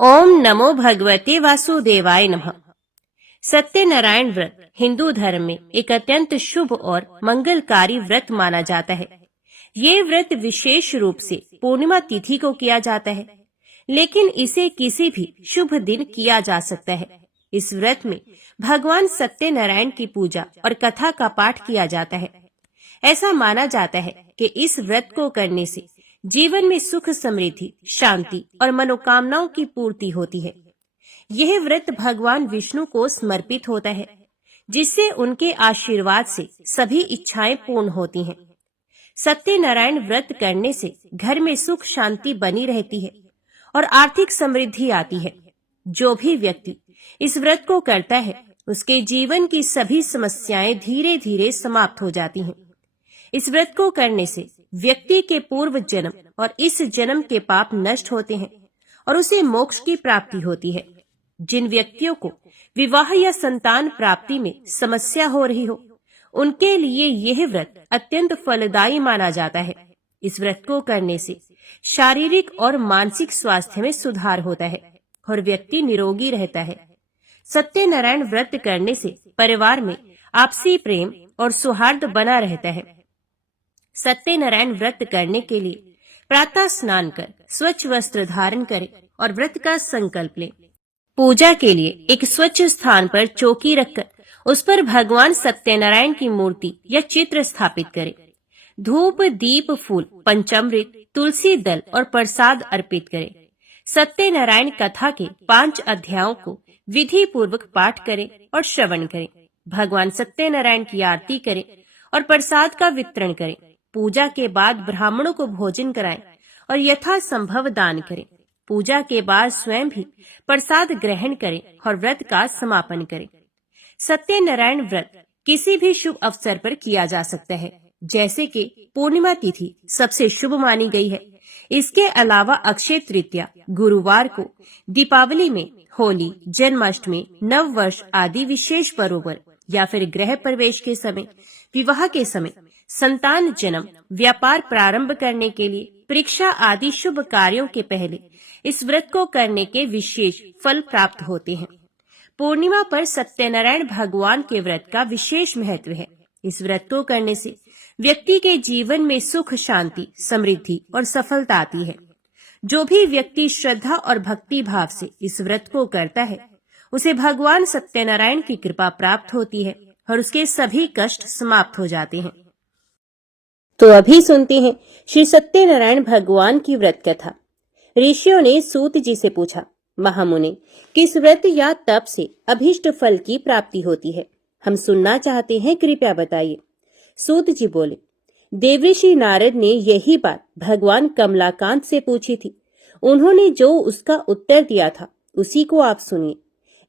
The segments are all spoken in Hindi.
ओम नमो भगवते वासुदेवाय नमः। सत्यनारायण व्रत हिंदू धर्म में एक अत्यंत शुभ और मंगलकारी व्रत माना जाता है। ये व्रत विशेष रूप से पूर्णिमा तिथि को किया जाता है, लेकिन इसे किसी भी शुभ दिन किया जा सकता है। इस व्रत में भगवान सत्यनारायण की पूजा और कथा का पाठ किया जाता है। ऐसा माना जाता है कि इस व्रत को करने से जीवन में सुख, समृद्धि, शांति और मनोकामनाओं की पूर्ति होती है। यह व्रत भगवान विष्णु को समर्पित होता है, जिससे उनके आशीर्वाद से सभी इच्छाएं पूर्ण होती हैं। सत्यनारायण व्रत करने से घर में सुख शांति बनी रहती है और आर्थिक समृद्धि आती है। जो भी व्यक्ति इस व्रत को करता है, उसके जीवन की सभी समस्याएं धीरे धीरे समाप्त हो जाती हैं। इस व्रत को करने से व्यक्ति के पूर्व जन्म और इस जन्म के पाप नष्ट होते हैं और उसे मोक्ष की प्राप्ति होती है। जिन व्यक्तियों को विवाह या संतान प्राप्ति में समस्या हो रही हो, उनके लिए यह व्रत अत्यंत फलदायी माना जाता है। इस व्रत को करने से शारीरिक और मानसिक स्वास्थ्य में सुधार होता है और व्यक्ति निरोगी रहता है। सत्यनारायण व्रत करने से परिवार में आपसी प्रेम और सौहार्द बना रहता है। सत्यनारायण व्रत करने के लिए प्रातः स्नान कर स्वच्छ वस्त्र धारण करें और व्रत का संकल्प लें। पूजा के लिए एक स्वच्छ स्थान पर चौकी रखकर उस पर भगवान सत्यनारायण की मूर्ति या चित्र स्थापित करें। धूप, दीप, फूल, पंचामृत, तुलसी दल और प्रसाद अर्पित करें। सत्यनारायण कथा के 5 अध्यायों को विधि पूर्वक पाठ करें और श्रवण करें। भगवान सत्यनारायण की आरती करें और प्रसाद का वितरण करें। पूजा के बाद ब्राह्मणों को भोजन कराएं और यथासंभव दान करें। पूजा के बाद स्वयं भी प्रसाद ग्रहण करें और व्रत का समापन करें। सत्यनारायण व्रत किसी भी शुभ अवसर पर किया जा सकता है, जैसे कि पूर्णिमा तिथि सबसे शुभ मानी गई है। इसके अलावा अक्षय तृतीया, गुरुवार को, दीपावली में, होली, जन्माष्टमी, नव वर्ष आदि विशेष पर्वों पर या फिर गृह प्रवेश के समय, विवाह के समय, संतान जन्म, व्यापार प्रारंभ करने के लिए, परीक्षा आदि शुभ कार्यों के पहले इस व्रत को करने के विशेष फल प्राप्त होते हैं। पूर्णिमा पर सत्यनारायण भगवान के व्रत का विशेष महत्व है। इस व्रत को करने से व्यक्ति के जीवन में सुख, शांति, समृद्धि और सफलता आती है। जो भी व्यक्ति श्रद्धा और भक्ति भाव से इस व्रत को करता है, उसे भगवान सत्यनारायण की कृपा प्राप्त होती है और उसके सभी कष्ट समाप्त हो जाते हैं। तो अभी सुनते हैं श्री सत्यनारायण भगवान की व्रत कथा। ऋषियों ने सूत जी से पूछा, महामुनि, किस व्रत या तप से अभीष्ट फल की प्राप्ति होती है? हम सुनना चाहते हैं, कृपया बताइए। सूत जी बोले, देवऋषि नारद ने यही बात भगवान कमलाकांत से पूछी थी। उन्होंने जो उसका उत्तर दिया था, उसी को आप सुनिए।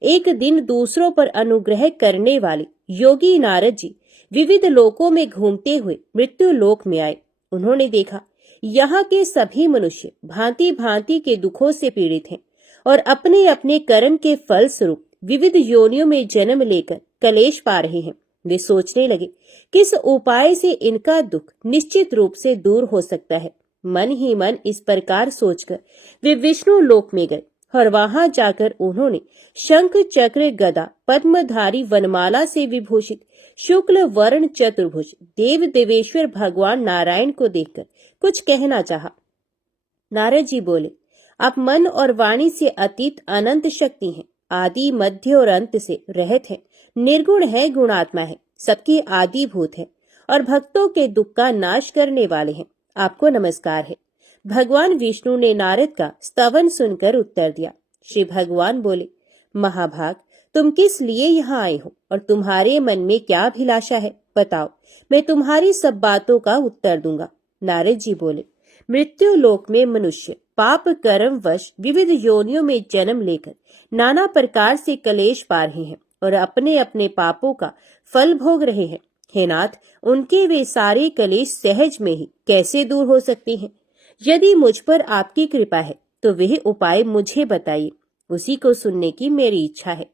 एक दिन दूसरों पर अनुग्रह करने वाले योगी नारद जी विविध लोकों में घूमते हुए मृत्यु लोक में आए। उन्होंने देखा, यहाँ के सभी मनुष्य भांति भांति के दुखों से पीड़ित हैं और अपने अपने कर्म के फल स्वरूप विविध योनियों में जन्म लेकर कलेश पा रहे हैं। वे सोचने लगे, किस उपाय से इनका दुख निश्चित रूप से दूर हो सकता है। मन ही मन इस प्रकार सोचकर वे विष्णु लोक में गए और वहां जाकर उन्होंने शंख, चक्र, गदा, पद्मधारी, वनमाला से विभूषित शुक्ल वर्ण चतुर्भुज देव देवेश्वर भगवान नारायण को देखकर कुछ कहना चाहा। नारद जी बोले, आप मन और वाणी से अतीत अनंत शक्ति हैं, आदि, मध्य और अंत से रहित हैं, निर्गुण है, गुणात्मा है, सबके आदि भूत है और भक्तों के दुख का नाश करने वाले हैं। आपको नमस्कार है। भगवान विष्णु ने नारद का स्तवन सुनकर उत्तर दिया। श्री भगवान बोले, महाभाग, तुम किस लिए यहाँ आए हो और तुम्हारे मन में क्या अभिलाषा है? बताओ, मैं तुम्हारी सब बातों का उत्तर दूंगा। नारद जी बोले, मृत्यु लोक में मनुष्य पाप कर्म वश विविध योनियों में जन्म लेकर नाना प्रकार से कलेश पा रहे हैं और अपने अपने पापों का फल भोग रहे हैं। हे नाथ, उनके वे सारे कलेश सहज में ही कैसे दूर हो सकते हैं? यदि मुझ पर आपकी कृपा है तो वह उपाय मुझे बताइए, उसी को सुनने की मेरी इच्छा है।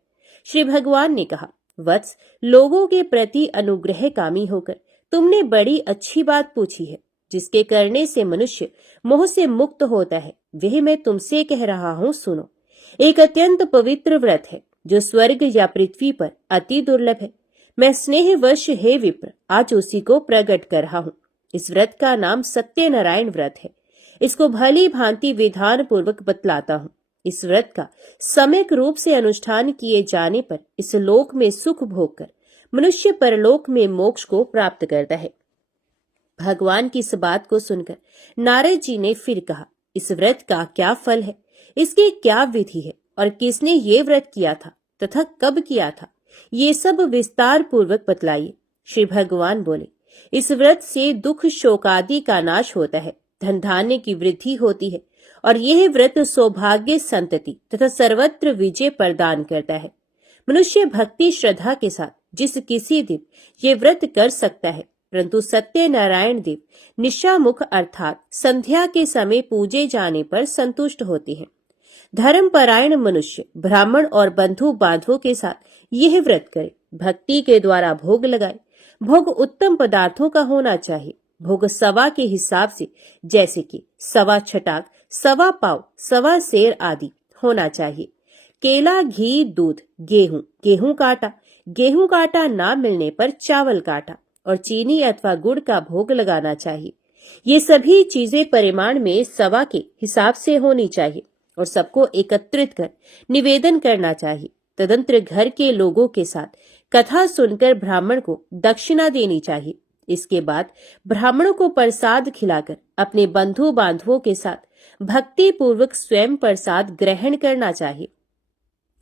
श्री भगवान ने कहा, वत्स, लोगों के प्रति अनुग्रह कामी होकर तुमने बड़ी अच्छी बात पूछी है। जिसके करने से मनुष्य मोह से मुक्त होता है, वह मैं तुमसे कह रहा हूँ, सुनो। एक अत्यंत पवित्र व्रत है जो स्वर्ग या पृथ्वी पर अति दुर्लभ है। मैं स्नेहवश हे विप्र आज उसी को प्रकट कर रहा हूँ। इस व्रत का नाम सत्यनारायण व्रत है। इसको भली भांति विधान पूर्वक बतलाता हूँ। इस व्रत का सम्यक रूप से अनुष्ठान किए जाने पर इस लोक में सुख भोग कर मनुष्य परलोक में मोक्ष को प्राप्त करता है। भगवान की इस बात को सुनकर नारद जी ने फिर कहा, इस व्रत का क्या फल है, इसकी क्या विधि है और किसने ये व्रत किया था तथा कब किया था, ये सब विस्तार पूर्वक बतलाइए। श्री भगवान बोले, इस व्रत से दुख शोकादि का नाश होता है, धन धान्य की वृद्धि होती है और यह व्रत सौभाग्य संतति तथा सर्वत्र विजय प्रदान करता है। मनुष्य भक्ति श्रद्धा के साथ जिस किसी दिन ये व्रत कर सकता है, परंतु सत्यनारायण देव निशामुख अर्थात संध्या के समय पूजे जाने पर संतुष्ट होते हैं। धर्मपरायण मनुष्य ब्राह्मण और बंधु बांधवों के साथ यह व्रत करे, भक्ति के द्वारा भोग लगाए। भोग उत्तम पदार्थों का होना चाहिए। भोग सवा के हिसाब से, जैसे कि सवा छटाक, सवा पाव, सवा सेर आदि होना चाहिए। केला, घी, दूध, गेहूं, गेहूं काटा, गेहूं काटा ना मिलने पर चावल काटा और चीनी अथवा गुड़ का भोग लगाना चाहिए। ये सभी चीजें परिमाण में सवा के हिसाब से होनी चाहिए और सबको एकत्रित कर निवेदन करना चाहिए। तदंतर घर के लोगों के साथ कथा सुनकर ब्राह्मण को दक्षिणा देनी चाहिए। इसके बाद ब्राह्मणों को प्रसाद खिलाकर अपने बंधु बांधवों के साथ भक्ति पूर्वक स्वयं प्रसाद ग्रहण करना चाहिए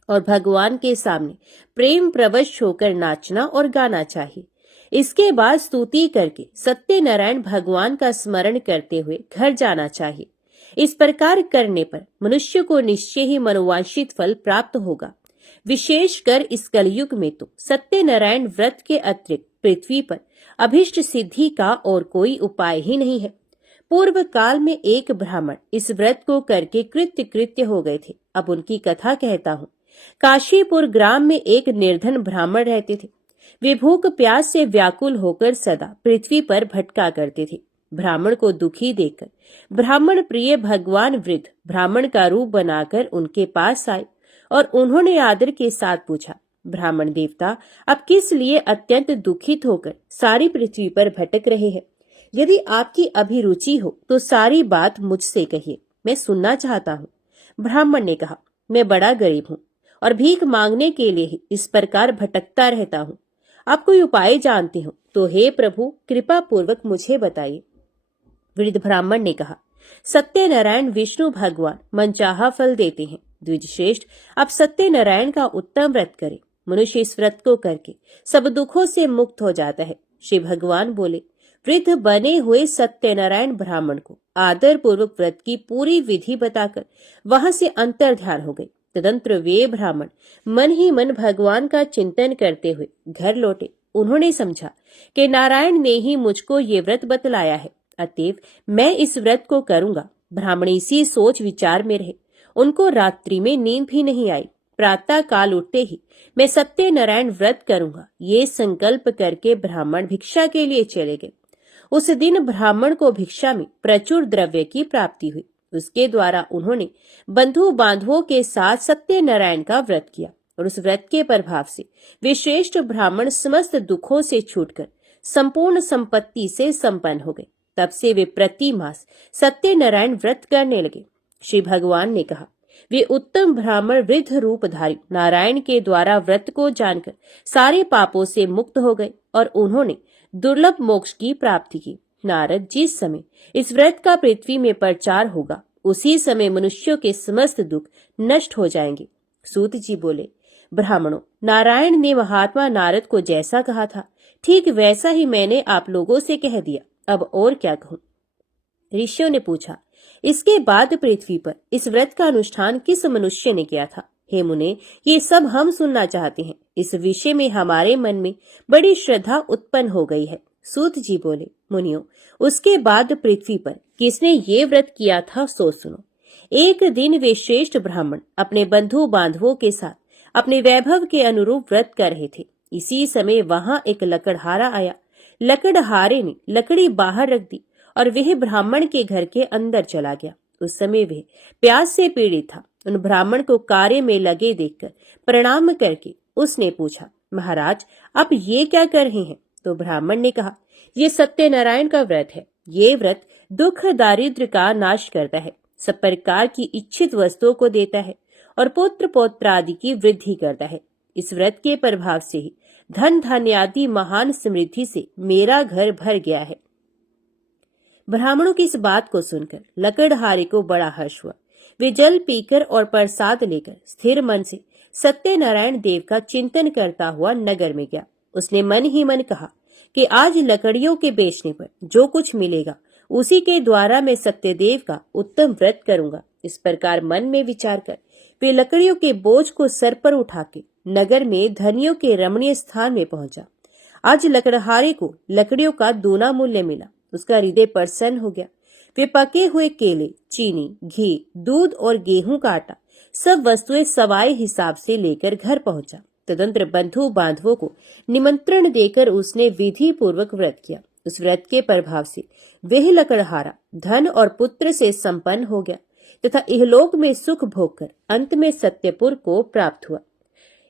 और भगवान के सामने प्रेम प्रवश होकर नाचना और गाना चाहिए। इसके बाद स्तुति करके सत्यनारायण भगवान का स्मरण करते हुए घर जाना चाहिए। इस प्रकार करने पर मनुष्य को निश्चय ही मनोवांछित फल प्राप्त होगा। विशेषकर इस कलयुग में तो सत्यनारायण व्रत के अतिरिक्त पृथ्वी पर अभिष्ट सिद्धि का और कोई उपाय ही नहीं है। पूर्व काल में एक ब्राह्मण इस व्रत को करके कृत्य हो गए थे। अब उनकी कथा कहता हूँ। काशीपुर ग्राम में एक निर्धन ब्राह्मण रहते थे। वे भूख प्यास से व्याकुल होकर सदा पृथ्वी पर भटका करते थे। ब्राह्मण को दुखी देखकर ब्राह्मण प्रिय भगवान वृद्ध ब्राह्मण का रूप बनाकर उनके पास आए और उन्होंने आदर के साथ पूछा, ब्राह्मण देवता, आप किस लिए अत्यंत दुखित होकर सारी पृथ्वी पर भटक रहे हैं? यदि आपकी अभिरुचि हो तो सारी बात मुझसे कहिए, मैं सुनना चाहता हूँ। ब्राह्मण ने कहा, मैं बड़ा गरीब हूँ और भीख मांगने के लिए ही इस प्रकार भटकता रहता हूँ। आप कोई उपाय जानते हो तो हे प्रभु कृपा पूर्वक मुझे बताइए। वृद्ध ब्राह्मण ने कहा, सत्यनारायण विष्णु भगवान मनचाहा फल देते हैं। द्विजश्रेष्ठ, आप सत्यनारायण का उत्तम व्रत करें। मनुष्य इस व्रत को करके सब दुखों से मुक्त हो जाता है। श्री भगवान बोले, वृद्ध बने हुए सत्यनारायण ब्राह्मण को आदर पूर्वक व्रत की पूरी विधि बताकर वहां से अंतर ध्यान हो गई। तदंतर वे ब्राह्मण मन ही मन भगवान का चिंतन करते हुए घर लौटे। उन्होंने समझा कि नारायण ने ही मुझको ये व्रत बतलाया है, अतएव मैं इस व्रत को करूंगा। ब्राह्मण इसी सोच विचार में रहे। उनको रात्रि में नींद भी नहीं आई। प्रातः काल उठते ही मैं सत्यनारायण व्रत करूंगा, ये संकल्प करके ब्राह्मण भिक्षा के लिए चले गए। उस दिन ब्राह्मण को भिक्षा में प्रचुर द्रव्य की प्राप्ति हुई। उसके द्वारा उन्होंने बंधु बांधवों के साथ सत्यनारायण का व्रत किया और उस व्रत के प्रभाव से वे श्रेष्ठ ब्राह्मण समस्त दुखों से छूटकर संपूर्ण संपत्ति से संपन्न हो गए। तब से वे प्रति मास सत्यनारायण व्रत करने लगे। श्री भगवान ने कहा, वे उत्तम ब्राह्मण वृद्ध रूपधारी नारायण के द्वारा व्रत को जानकर सारे पापों से मुक्त हो गए और उन्होंने दुर्लभ मोक्ष की प्राप्ति की। नारद, जिस समय इस व्रत का पृथ्वी में प्रचार होगा उसी समय मनुष्यों के समस्त दुख नष्ट हो जाएंगे। सूत जी बोले, ब्राह्मणों, नारायण ने महात्मा नारद को जैसा कहा था ठीक वैसा ही मैंने आप लोगों से कह दिया, अब और क्या कहूँ। ऋषियों ने पूछा, इसके बाद पृथ्वी पर इस व्रत का अनुष्ठान किस मनुष्य ने किया था? हे मुने, ये सब हम सुनना चाहते हैं। इस विषय में हमारे मन में बड़ी श्रद्धा उत्पन्न हो गई है। सूत जी बोले, मुनियों, उसके बाद पृथ्वी पर किसने ये व्रत किया था सो सुनो। एक दिन वे श्रेष्ठ ब्राह्मण अपने बंधु बांधवों के साथ अपने वैभव के अनुरूप व्रत कर रहे थे। इसी समय वहां एक लकड़हारा आया। लकड़हारे ने लकड़ी बाहर रख दी और वह ब्राह्मण के घर के अंदर चला गया। उस समय वह प्यास से पीड़ित था। उन ब्राह्मण को कार्य में लगे देखकर प्रणाम करके उसने पूछा, महाराज आप ये क्या कर रहे हैं? तो ब्राह्मण ने कहा, ये सत्यनारायण का व्रत है। ये व्रत दुख दारिद्र्य का नाश करता है, सब प्रकार की इच्छित वस्तुओं को देता है और पुत्र पौत्र आदि की वृद्धि करता है। इस व्रत के प्रभाव से ही धन धान्य आदि महान समृद्धि से मेरा घर भर गया है। ब्राह्मणों की इस बात को सुनकर लकड़हारे को बड़ा हर्ष हुआ। वे जल पीकर और प्रसाद लेकर स्थिर मन से सत्यनारायण देव का चिंतन करता हुआ नगर में गया। उसने मन ही मन कहा कि आज लकड़ियों के बेचने पर जो कुछ मिलेगा उसी के द्वारा मैं सत्यदेव का उत्तम व्रत करूंगा। इस प्रकार मन में विचार कर वे लकड़ियों के बोझ को सर पर उठा के नगर में धनियों के रमणीय स्थान में पहुंचा। आज लकड़हारे को लकड़ियों का दूना मूल्य मिला। उसका हृदय प्रसन्न हो गया। वे पके हुए केले, चीनी, घी, दूध और गेहूं का आटा सब वस्तुएं सवाए हिसाब से लेकर घर पहुंचा। तदंतर बंधु बांधवों को निमंत्रण देकर उसने विधि पूर्वक व्रत किया। उस व्रत के प्रभाव से वह लकड़हारा धन और पुत्र से संपन्न हो गया तथा इहलोक में सुख भोगकर अंत में सत्यपुर को प्राप्त हुआ।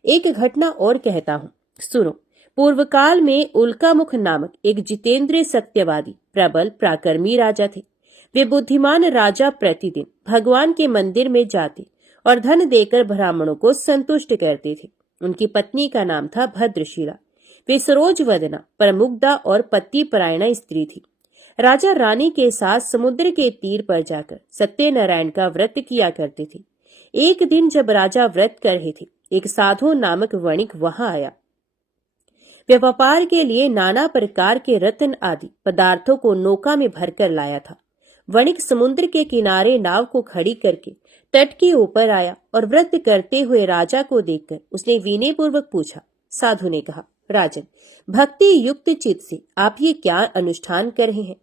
एक घटना और कहता हूँ, सुनो। पूर्व काल में उल्कामुख नामक एक जितेंद्रिय सत्यवादी प्रबल पराक्रमी राजा थे। वे बुद्धिमान राजा प्रतिदिन भगवान के मंदिर में जाते और धन देकर ब्राह्मणों को संतुष्ट करते थे। उनकी पत्नी का नाम था भद्रशिला। वे सरोज वदना, प्रमुग्धा और पति परायणा स्त्री थी। राजा रानी के साथ समुद्र के तीर पर जाकर सत्यनारायण का व्रत किया करते थे। एक दिन जब राजा व्रत कर रहे थे, एक साधु नामक वणिक वहां आया। वे व्यापार के लिए नाना प्रकार के रत्न आदि पदार्थों को नौका में भरकर लाया था। वणिक समुद्र के किनारे नाव को खड़ी करके तट के ऊपर आया और व्रत करते हुए राजा को देखकर उसने विनय पूर्वक पूछा। साधु ने कहा, राजन, भक्ति युक्त चित्त से आप ये क्या अनुष्ठान कर रहे हैं?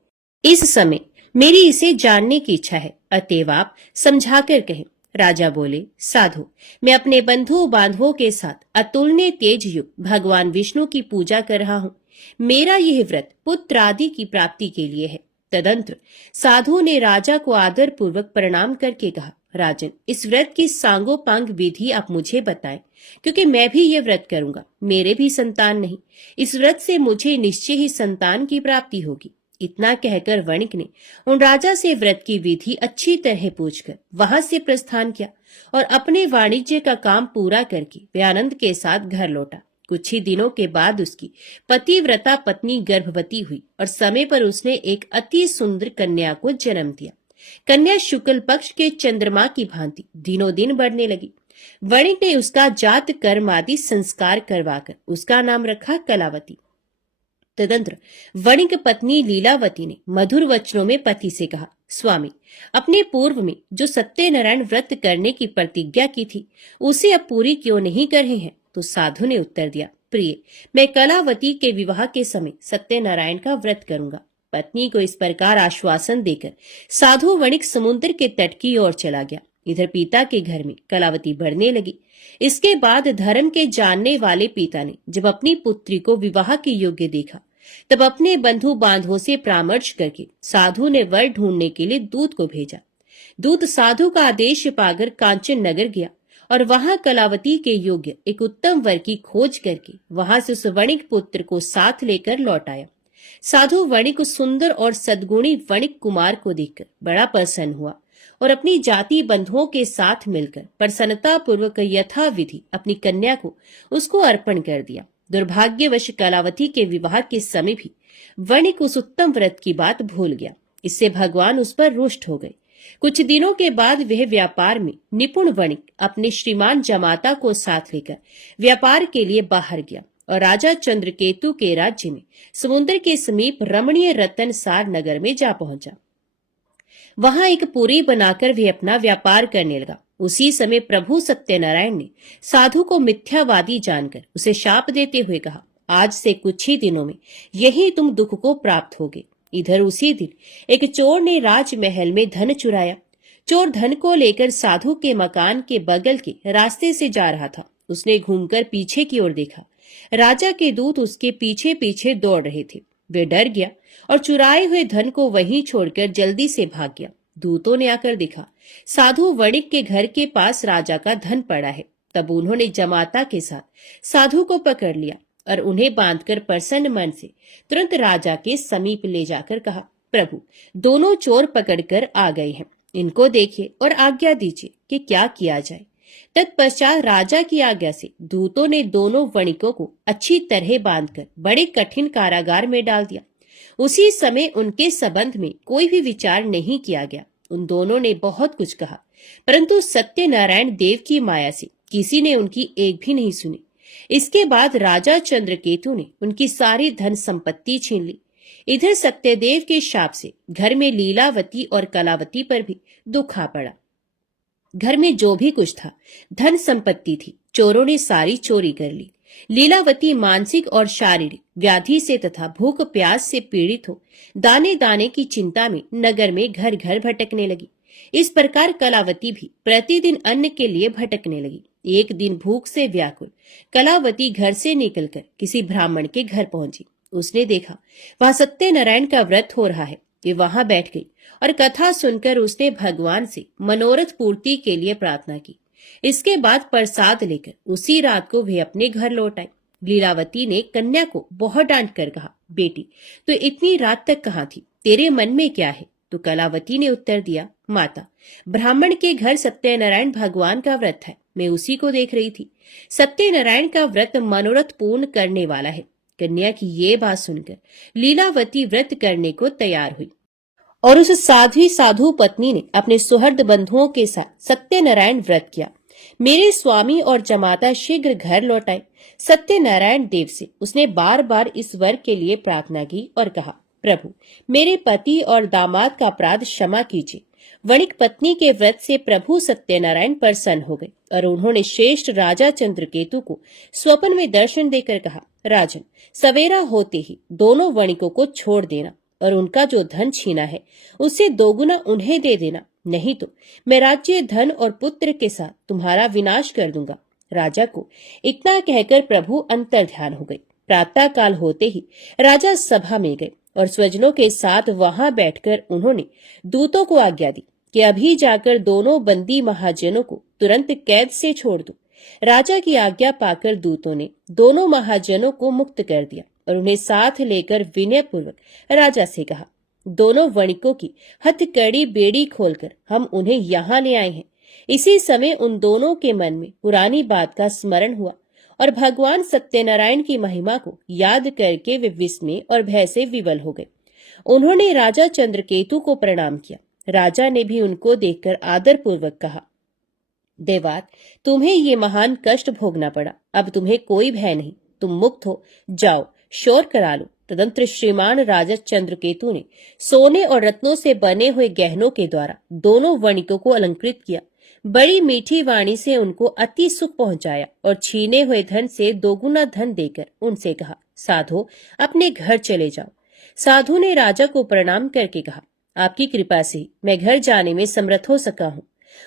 इस समय मेरी इसे जानने की इच्छा है, अतएव आप समझाकर कहें। राजा बोले, साधु, मैं अपने बंधु बांधवों के साथ अतुलनीय तेज युक्त भगवान विष्णु की पूजा कर रहा हूँ। मेरा यह व्रत पुत्र आदि की प्राप्ति के लिए है। तदंतर साधु ने राजा को आदर पूर्वक प्रणाम करके कहा, राजन, इस व्रत की सांगोपांग विधि आप मुझे बताएं, क्योंकि मैं भी ये व्रत करूंगा। मेरे भी संतान नहीं। इस व्रत से मुझे निश्चय ही संतान की प्राप्ति होगी। इतना कहकर वणिक ने उन राजा से व्रत की विधि अच्छी तरह पूछकर वहां से प्रस्थान किया और अपने वाणिज्य का काम पूरा करके वे आनंद के साथ घर लौटा। कुछ ही दिनों के बाद उसकी पतिव्रता पत्नी गर्भवती हुई और समय पर उसने एक अति सुंदर कन्या को जन्म दिया। कन्या शुक्ल पक्ष के चंद्रमा की भांति दिनों दिन बढ़ने लगी। वणिक ने उसका जात कर्म आदि संस्कार करवाकर उसका नाम रखा कलावती। तदंतर वणिक पत्नी लीलावती ने मधुर वचनों में पति से कहा, स्वामी, अपने पूर्व में जो सत्यनारायण व्रत करने की प्रतिज्ञा की थी उसे अब पूरी क्यों नहीं कर रहे हैं? तो साधु ने उत्तर दिया, प्रिय, मैं कलावती के विवाह के समय सत्यनारायण का व्रत करूंगा। पत्नी को इस प्रकार आश्वासन देकर साधु वणिक समुद्र के तट की ओर चला गया। इधर पिता के घर में कलावती बढ़ने लगी। इसके बाद धर्म के जानने वाले पिता ने जब अपनी पुत्री को विवाह के योग्य देखा, तब अपने बंधु बांधवों से परामर्श करके साधु ने वर ढूंढने के लिए दूत को भेजा। दूत साधु का आदेश पाकर कांचन नगर गया और वहां कलावती के योग्य एक उत्तम वर की खोज करके वहां से उस वणिक पुत्र को साथ लेकर लौट आया। साधु वणिक उस सुंदर और सद्गुणी वणिक कुमार को देखकर बड़ा प्रसन्न हुआ और अपनी जाति बंधुओं के साथ मिलकर प्रसन्नता पूर्वक यथा विधि अपनी कन्या को उसको अर्पण कर दिया। दुर्भाग्यवश कलावती के विवाह के समय भी वणिक उस उत्तम व्रत की बात भूल गया। इससे भगवान उस पर रुष्ट हो गए। कुछ दिनों के बाद वह व्यापार में निपुण वणिक अपने श्रीमान जमाता को साथ लेकर व्यापार के लिए बाहर गया और राजा चंद्रकेतु के राज्य में समुद्र के समीप रमणीय रतनसार नगर में जा पहुंचा। वहां एक पुरी बनाकर वे अपना व्यापार करने लगा। उसी समय प्रभु सत्यनारायण ने साधु को मिथ्यावादी जानकर उसे शाप देते हुए कहा, आज से कुछ ही दिनों में यही तुम दुख को प्राप्त होगे। इधर उसी दिन एक चोर ने राजमहल में धन चुराया। चोर धन को लेकर साधु के मकान के बगल के रास्ते से जा रहा था। उसने घूमकर पीछे की ओर देखा। राजा के दूत उसके पीछे पीछे दौड़ रहे थे। वे डर गया और चुराए हुए धन को वहीं छोड़कर जल्दी से भाग गया। दूतों ने आकर देखा साधु वणिक के घर के पास राजा का धन पड़ा है। तब उन्होंने जमाता के साथ साधु को पकड़ लिया और उन्हें बांधकर प्रसन्न मन से तुरंत राजा के समीप ले जाकर कहा, प्रभु, दोनों चोर पकड़कर आ गए हैं, इनको देखिए और आज्ञा दीजिए कि क्या किया जाए। तत्पश्चात राजा की आज्ञा से दूतों ने दोनों वणिकों को अच्छी तरह बांधकर बड़े कठिन कारागार में डाल दिया। उसी समय उनके संबंध में कोई भी विचार नहीं किया गया। उन दोनों ने बहुत कुछ कहा, परंतु सत्यनारायण देव की माया से किसी ने उनकी एक भी नहीं सुनी। इसके बाद राजा चंद्रकेतु ने उनकी सारी धन संपत्ति छीन ली। इधर सत्यदेव के शाप से घर में लीलावती और कलावती पर भी दुख आ पड़ा। घर में जो भी कुछ था, धन संपत्ति थी, चोरों ने सारी चोरी कर ली। लीलावती मानसिक और शारीरिक व्याधि से तथा भूख प्यास से पीड़ित हो दाने दाने की चिंता में नगर में घर घर भटकने लगी। इस प्रकार कलावती भी प्रतिदिन अन्न के लिए भटकने लगी। एक दिन भूख से व्याकुल कलावती घर से निकलकर किसी ब्राह्मण के घर पहुंची। उसने देखा वहां सत्यनारायण का व्रत हो रहा है। वे वहां बैठ गई और कथा सुनकर उसने भगवान से मनोरथ पूर्ति के लिए प्रार्थना की। इसके बाद प्रसाद लेकर उसी रात को वे अपने घर लौट आई। लीलावती ने कन्या को बहुत डांट कर कहा, बेटी, तो इतनी रात तक कहाँ थी? तेरे मन में क्या है? तो कलावती ने उत्तर दिया, माता, ब्राह्मण के घर सत्यनारायण भगवान का व्रत है, मैं उसी को देख रही थी। सत्यनारायण का व्रत मनोरथ पूर्ण करने वाला है। कन्या की ये बात सुनकर लीलावती व्रत करने को तैयार हुई और उस साधु पत्नी ने अपने सुहृद बंधुओं के साथ सत्यनारायण व्रत किया। मेरे स्वामी और जमाता शीघ्र घर लौट आए। सत्यनारायण देव से उसने बार बार इस वर के लिए प्रार्थना की और कहा, प्रभु, मेरे पति और दामाद का अपराध क्षमा कीजिए। वणिक पत्नी के व्रत से प्रभु सत्यनारायण प्रसन्न हो गए और उन्होंने श्रेष्ठ राजा चंद्रकेतु को स्वप्न में दर्शन देकर कहा, राजन, सवेरा होते ही दोनों वणिकों को छोड़ देना और उनका जो धन छीना है उससे दोगुना उन्हें दे देना, नहीं तो मैं राज्य, धन और पुत्र के साथ तुम्हारा विनाश कर दूंगा। राजा को इतना कहकर प्रभु अंतर ध्यान हो गए। प्रातः काल होते ही राजा सभा में गए और स्वजनों के साथ वहां बैठकर उन्होंने दूतों को आज्ञा दी कि अभी जाकर दोनों बंदी महाजनों को तुरंत कैद से छोड़ दो। राजा की आज्ञा पाकर दूतों ने दोनों महाजनों को मुक्त कर दिया और उन्हें साथ लेकर विनय पूर्वक राजा से कहा, दोनों वणिकों की हथकड़ी बेड़ी खोलकर हम उन्हें यहाँ ले आए हैं। इसी समय उन दोनों के मन में पुरानी बात का स्मरण हुआ और भगवान सत्यनारायण की महिमा को याद करके वे विस्मय और भय से विवल हो गए। उन्होंने राजा चंद्रकेतु को प्रणाम किया। राजा ने भी उनको देखकर आदर पूर्वक कहा, देवात, तुम्हें ये महान कष्ट भोगना पड़ा, अब तुम्हें कोई भय नहीं, तुम मुक्त हो, जाओ शोर करा लो। तदंतर श्रीमान राजा चंद्रकेतु ने सोने और रत्नों से बने हुए गहनों के द्वारा दोनों वणिकों को अलंकृत किया। बड़ी मीठी वाणी से उनको अति सुख पहुंचाया और छीने हुए धन से दोगुना धन देकर उनसे कहा, साधो, अपने घर चले जाओ। साधु ने राजा को प्रणाम करके कहा, आपकी कृपा से मैं घर जाने में समर्थ हो सका हूँ।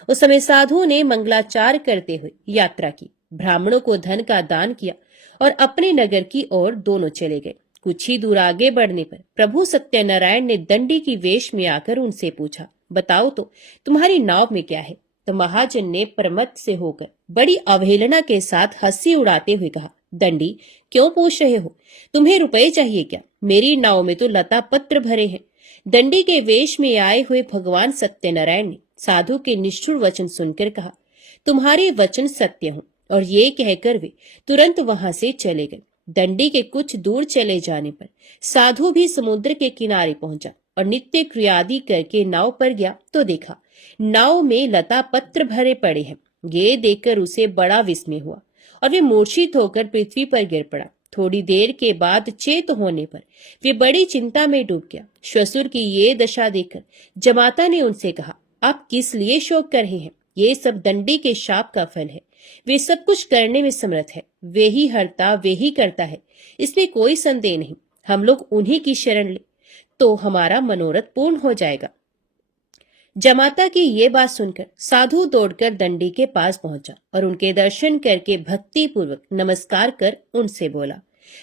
उस समय साधु ने मंगलाचार करते हुए यात्रा की, ब्राह्मणों को धन का दान किया और अपने नगर की ओर दोनों चले गए। कुछ ही दूर आगे बढ़ने पर प्रभु सत्यनारायण ने दंडी की वेश में आकर उनसे पूछा, बताओ तो तुम्हारी नाव में क्या है? तो महाजन ने प्रमत्त से होकर बड़ी अवहेलना के साथ हंसी उड़ाते हुए कहा, दंडी, क्यों पूछ रहे हो? तुम्हें रुपए चाहिए क्या? मेरी नाव में तो लता पत्र भरे हैं। दंडी के वेश में आए हुए भगवान सत्यनारायण ने साधु के निष्ठुर वचन सुनकर कहा, तुम्हारे वचन सत्य हों। और ये कहकर वे तुरंत वहां से चले गए। दंडी के कुछ दूर चले जाने पर साधु भी समुद्र के किनारे पहुंचा और नित्य क्रियादि करके नाव पर गया तो देखा नाव में लता पत्र भरे पड़े हैं। ये देखकर उसे बड़ा विस्मय हुआ और वे मूर्छित होकर पृथ्वी पर गिर पड़ा। थोड़ी देर के बाद चेत होने पर वे बड़ी चिंता में डूब गया। श्वशुर की ये दशा देखकर जमाता ने उनसे कहा, आप किस लिए शोक कर रहे हैं? ये सब दंडी के शाप का फल है। वे सब कुछ करने में समर्थ है, वे ही हरता वे ही करता है, इसमें कोई संदेह नहीं। हम लोग उन्हीं की शरण ले तो हमारा मनोरथ पूर्ण हो जाएगा। जमाता की ये बात सुनकर साधु दौड़कर दंडी के पास पहुंचा और उनके दर्शन करके भक्ति पूर्वक नमस्कार कर उनसे बोला,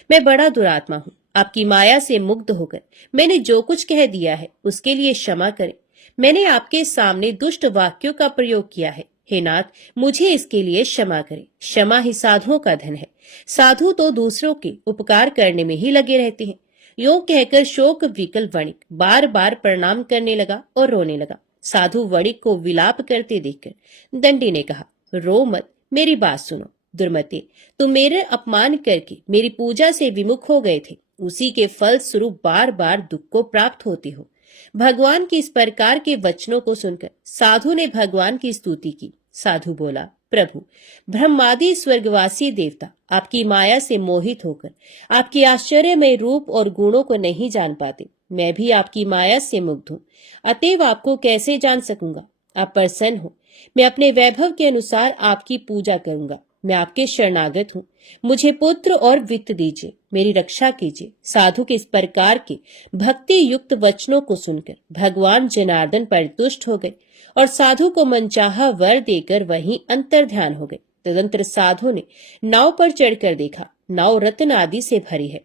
मैं बड़ा दुरात्मा हूँ, आपकी माया से मुग्ध होकर मैंने जो कुछ कह दिया है उसके लिए क्षमा करें। मैंने आपके सामने दुष्ट वाक्यों का प्रयोग किया है। हे नाथ, मुझे इसके लिए क्षमा करें। क्षमा ही साधुओं का धन है। साधु तो दूसरों के उपकार करने में ही लगे रहते हैं। यो कहकर शोक विकल वणिक बार बार प्रणाम करने लगा और रोने लगा। साधु वणिक को विलाप करते देखकर दंडी ने कहा, रो मत, मेरी बात सुनो। दुर्मते, तुम मेरे अपमान करके मेरी पूजा से विमुख हो गए थे। उसी के फल स्वरूप बार बार दुख को प्राप्त होते हो। भगवान की इस प्रकार के वचनों को सुनकर साधु ने भगवान की स्तुति की। साधु बोला, प्रभु, ब्रह्मादि स्वर्गवासी देवता आपकी माया से मोहित होकर आपके आश्चर्यमय रूप और गुणों को नहीं जान पाते। मैं भी आपकी माया से मुग्ध हूँ, अतएव आपको कैसे जान सकूंगा। आप प्रसन्न हो, मैं अपने वैभव के अनुसार आपकी पूजा करूंगा। मैं आपके शरणागत हूँ, मुझे पुत्र और वित्त दीजिए, मेरी रक्षा कीजिए। साधु के इस प्रकार के भक्ति युक्त वचनों को सुनकर भगवान जनार्दन परितुष्ट हो गए और साधु को मनचाहा वर देकर वहीं अंतर्ध्यान हो गए। तदंतर साधु ने नाव पर चढ़कर देखा, नाव रत्न आदि से भरी है।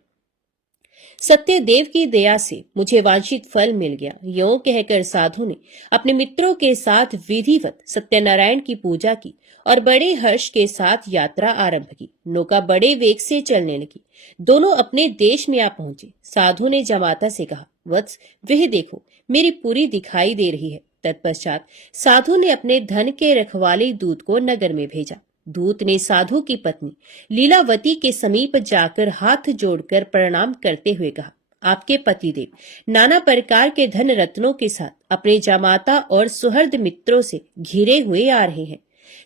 सत्यदेव की दया से मुझे वांछित फल मिल गया। यो कहकर साधु ने अपने मित्रों के साथ विधिवत सत्यनारायण की पूजा की और बड़े हर्ष के साथ यात्रा आरंभ की। नौका बड़े वेग से चलने लगी। दोनों अपने देश में आ पहुंचे। साधु ने जमाता से कहा, वत्स, वह देखो, मेरी पुरी दिखाई दे रही है। तत्पश्चात साधु ने अपने धन के रखवाले दूत को नगर में भेजा। दूत ने साधु की पत्नी लीलावती के समीप जाकर हाथ जोड़कर प्रणाम करते हुए कहा, आपके पतिदेव नाना प्रकार के धन रत्नों के साथ अपने जामाता और सुहृद मित्रों से घिरे हुए आ रहे हैं।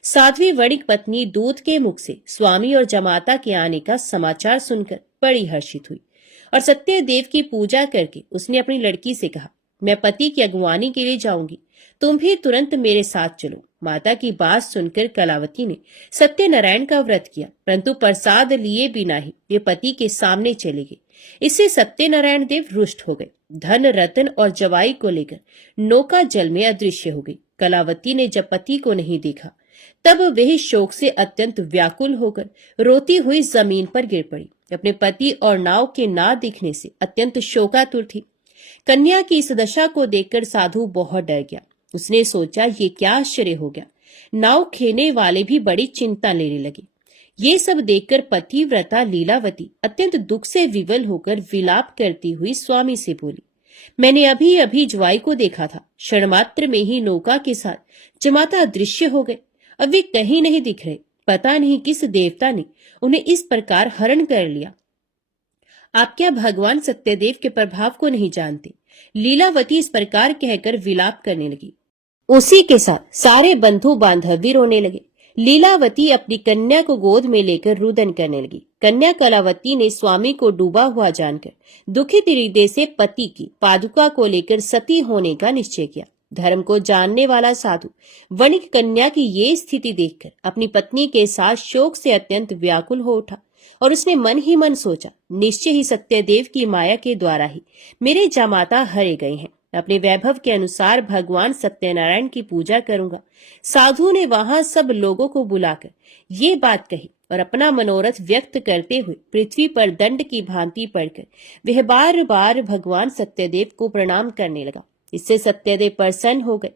साध्वी वणिक पत्नी दूत के मुख से स्वामी और जमाता के आने का समाचार सुनकर बड़ी हर्षित हुई और सत्यदेव की पूजा करके उसने अपनी लड़की से कहा, मैं पति की अगुवानी के लिए जाऊंगी, तुम भी तुरंत मेरे साथ चलो। माता की बात सुनकर कलावती ने सत्यनारायण का व्रत किया, परंतु प्रसाद लिए बिना ही वे पति के सामने चले गए। इससे सत्यनारायण देव रुष्ट हो गए। धन रतन और जवाई को लेकर नौका जल में अदृश्य हो गई। कलावती ने जब पति को नहीं देखा तब वह शोक से अत्यंत व्याकुल होकर रोती हुई जमीन पर गिर पड़ी। अपने पति और नाव के ना दिखने से अत्यंत शोकातुर थी। कन्या की इस दशा को देखकर साधु बहुत डर गया। उसने सोचा, ये क्या आश्चर्य हो गया। नाव खेने वाले भी बड़ी चिंता लेने लगे। ये सब देखकर पतिव्रता लीलावती अत्यंत दुख से विवल होकर विलाप करती हुई स्वामी से बोली, मैंने अभी अभी ज्वाई को देखा था। क्षण मात्र में ही नौका के साथ जमाता अदृश्य हो गए। अब वे कहीं नहीं दिख रहे। पता नहीं किस देवता ने उन्हें इस प्रकार हरण कर लिया। आप क्या भगवान सत्यदेव के प्रभाव को नहीं जानते। लीलावती इस प्रकार कहकर विलाप करने लगी। उसी के साथ सारे बंधु बांधव भी रोने लगे। लीलावती अपनी कन्या को गोद में लेकर रुदन करने लगी। कन्या कलावती ने स्वामी को डूबा हुआ जानकर दुखित हृदय से पति की पादुका को लेकर सती होने का निश्चय किया। धर्म को जानने वाला साधु वणिक कन्या की ये स्थिति देखकर अपनी पत्नी के साथ शोक से अत्यंत व्याकुल हो उठा और उसने मन ही मन सोचा, निश्चय ही सत्यदेव की माया के द्वारा ही मेरे जामाता हरे गए हैं। अपने वैभव के अनुसार भगवान सत्यनारायण की पूजा करूंगा। साधु ने वहां सब लोगों को बुलाकर ये बात कही और अपना मनोरथ व्यक्त करते हुए पृथ्वी पर दंड की भांति पड़कर वह बार बार भगवान सत्यदेव को प्रणाम करने लगा। इससे सत्यदेव प्रसन्न हो गए।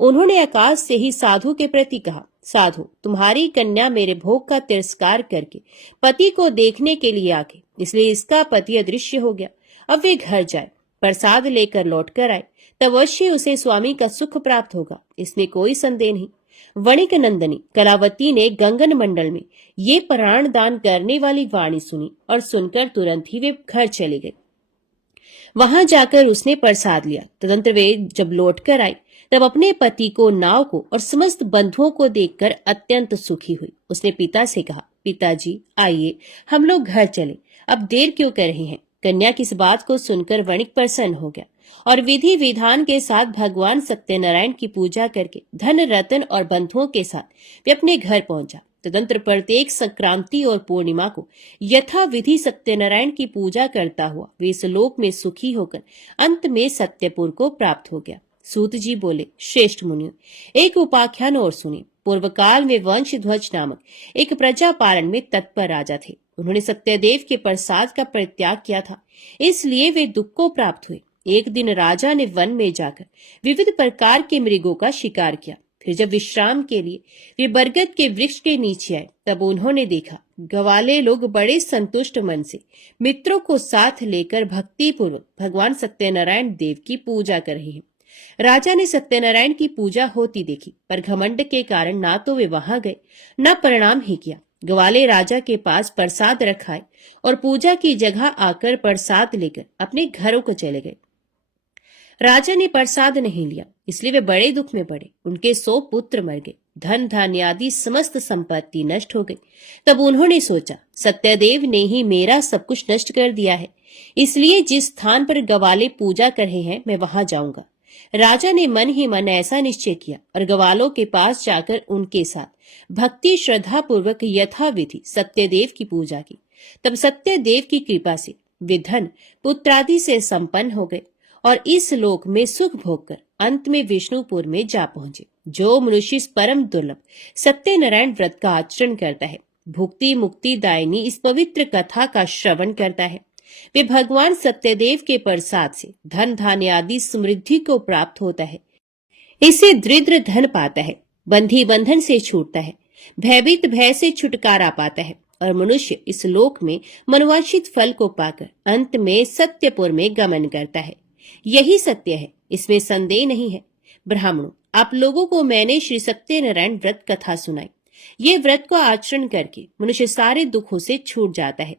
उन्होंने आकाश से ही साधु के प्रति कहा, साधु, तुम्हारी कन्या मेरे भोग का तिरस्कार करके पति को देखने के लिए आ गई, इसलिए इसका पति अदृश्य हो गया। अब वे घर जाए, प्रसाद लेकर लौट कर आए, तब अवश्य उसे स्वामी का सुख प्राप्त होगा, इसमें कोई संदेह नहीं। वणिक नंदनी कलावती ने गंगन मंडल में ये प्राण दान करने वाली वाणी सुनी और सुनकर तुरंत ही वे घर चले गए। वहां जाकर उसने प्रसाद लिया। तदंतर वे जब लौट कर आई तब अपने पति को, नाव को और समस्त बंधुओं को देखकर अत्यंत सुखी हुई। उसने पिता से कहा, पिताजी आइए हम लोग घर चले, अब देर क्यों कर रहे हैं। कन्या की इस बात को सुनकर वणिक प्रसन्न हो गया और विधि विधान के साथ भगवान सत्यनारायण की पूजा करके धन रतन और बंधुओं के साथ वे अपने घर पहुंचा। तदंतर प्रत्येक संक्रांति और पूर्णिमा को यथा विधि सत्यनारायण की पूजा करता हुआ वे इस लोक में सुखी होकर अंत में सत्यपुर को प्राप्त हो गया। सूत जी बोले, श्रेष्ठ मुनियों, एक उपाख्यान और सुने। पूर्व काल में वंशध्वज नामक एक प्रजा पालन में तत्पर राजा थे। उन्होंने सत्यदेव के प्रसाद का परित्याग किया था, इसलिए वे दुख को प्राप्त हुए। एक दिन राजा ने वन में जाकर विविध प्रकार के मृगों का शिकार किया। फिर जब विश्राम के लिए वे बरगद के वृक्ष के नीचे आए, तब उन्होंने देखा ग्वाले लोग बड़े संतुष्ट मन से मित्रों को साथ लेकर भक्तिपूर्वक भगवान सत्यनारायण देव की पूजा कर रहे हैं। राजा ने सत्यनारायण की पूजा होती देखी, पर घमंड के कारण ना तो वे वहां गए, न प्रणाम ही किया। ग्वाले राजा के पास प्रसाद रखाए और पूजा की जगह आकर प्रसाद लेकर अपने घरों को चले गए। राजा ने प्रसाद नहीं लिया, इसलिए वे बड़े दुख में पड़े। उनके 100 पुत्र मर गए, धन धान्य आदि समस्त संपत्ति नष्ट हो गई। तब उन्होंने सोचा, सत्यदेव ने ही मेरा सब कुछ नष्ट कर दिया है, इसलिए जिस स्थान पर ग्वाले पूजा कर रहे हैं मैं वहां जाऊंगा। राजा ने मन ही मन ऐसा निश्चय किया और ग्वालों के पास जाकर उनके साथ भक्ति श्रद्धा पूर्वक यथाविधि सत्यदेव की पूजा की। तब सत्यदेव की कृपा से वे धन पुत्रादि से संपन्न हो गए और इस लोक में सुख भोग कर अंत में विष्णुपुर में जा पहुंचे। जो मनुष्य इस परम दुर्लभ सत्यनारायण व्रत का आचरण करता है, भुक्ति मुक्ति दायिनी इस पवित्र कथा का श्रवण करता है, वे भगवान सत्यदेव के प्रसाद से धन धान्य आदि समृद्धि को प्राप्त होता है। इससे दरिद्र धन पाता है, बंधी बंधन से छूटता है, भयभीत भय से छुटकारा पाता है और मनुष्य इस लोक में मनवांछित फल को पाकर अंत में सत्यपुर में गमन करता है। यही सत्य है, इसमें संदेह नहीं है। ब्राह्मणों, आप लोगों को मैंने श्री सत्यनारायण व्रत कथा सुनाई। ये व्रत को आचरण करके मनुष्य सारे दुखों से छूट जाता है।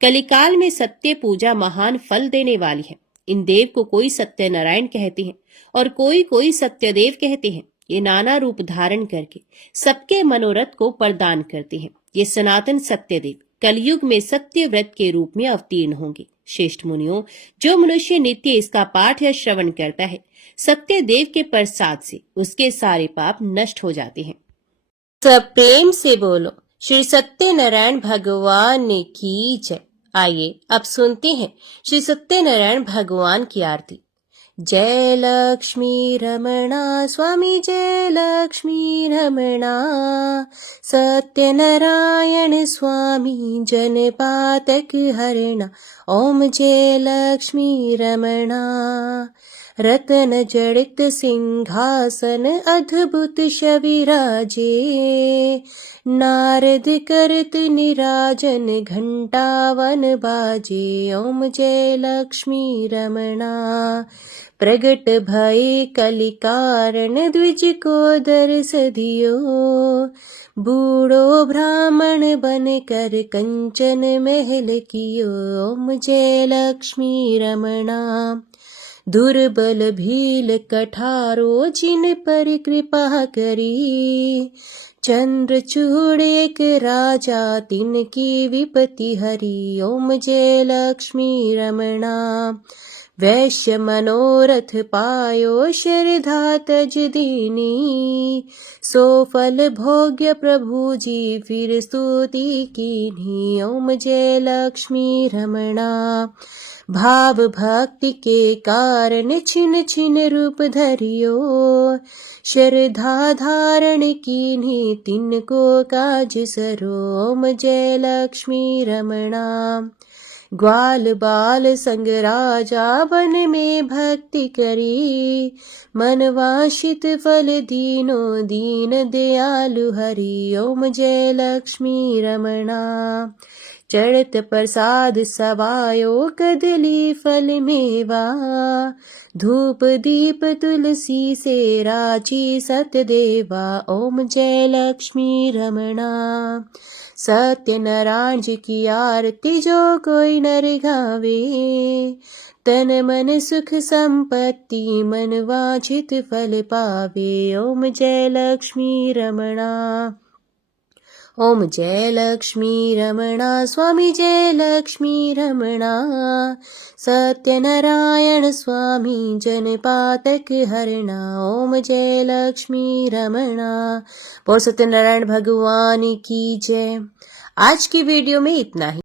कलिकाल में सत्य पूजा महान फल देने वाली है। इन देव को कोई सत्यनारायण कहते हैं और कोई सत्यदेव कहते हैं। ये नाना रूप धारण करके सबके मनोरथ को प्रदान करते हैं। ये सनातन सत्यदेव कलयुग में सत्य व्रत के रूप में अवतीर्ण होंगे। श्रेष्ठ मुनियों, जो मनुष्य नित्य इसका पाठ या श्रवण करता है, सत्यदेव के प्रसाद से उसके सारे पाप नष्ट हो जाते हैं। सब प्रेम से बोलो, श्री सत्यनारायण भगवान की जय। आइए अब सुनते हैं श्री सत्यनारायण भगवान की आरती। जय लक्ष्मी रमणा स्वामी, जय लक्ष्मी रमणा, सत्यनारायण स्वामी जन पातक हरणा। ओम जय लक्ष्मी रमणा। रतन जड़ित सिंहासन अद्भुत शविराजे, नारद करत निराजन घंटावन बाजे। ओम जय लक्ष्मी रमणा। प्रगट भय कलिकारण द्विज को दर्श दियो, बूढ़ो ब्राह्मण बन कर कंचन महल कियो। ओम जय लक्ष्मी रमणा। दुर्बल भील कठारो जिन पर कृपा करी, चंद्रचूड़ एक राजा तिनकी विपत्ति हरी। ओम जय लक्ष्मी रमणा। वैश्य मनोरथ पायो श्रद्धा तज दीनी, सो फल भोग्य प्रभु जी फिर स्तुति कीन्ही। ओम जय लक्ष्मी रमणा। भाव भक्ति के कारण छिन छिन रूप धरियो, श्रद्धा धारण कीन्ही तिनको काज सरो। ओम जय लक्ष्मी रमणा। ग्वाल बाल संग राजा वन में भक्ति करी, मन वांछित फल दीनो दीन दयालु हरि। ओम जय लक्ष्मी रमणा। चढ़त प्रसाद सवायो कदली फल मेवा, धूप दीप तुलसी से राची सतदेवा। ओम जय लक्ष्मी रमणा। सत्यनारायण जी की आरती जो कोई नर गावे, तन मन सुख संपत्ति मन वांछित फल पावे। ओम जय लक्ष्मी रमणा। ओम जय लक्ष्मी रमणा स्वामी, जय लक्ष्मी रमणा। सत्यनारायण स्वामी जन पातक हरणा। ओम जय लक्ष्मी रमणा। बोल सत्यनारायण भगवान की जय। आज की वीडियो में इतना ही।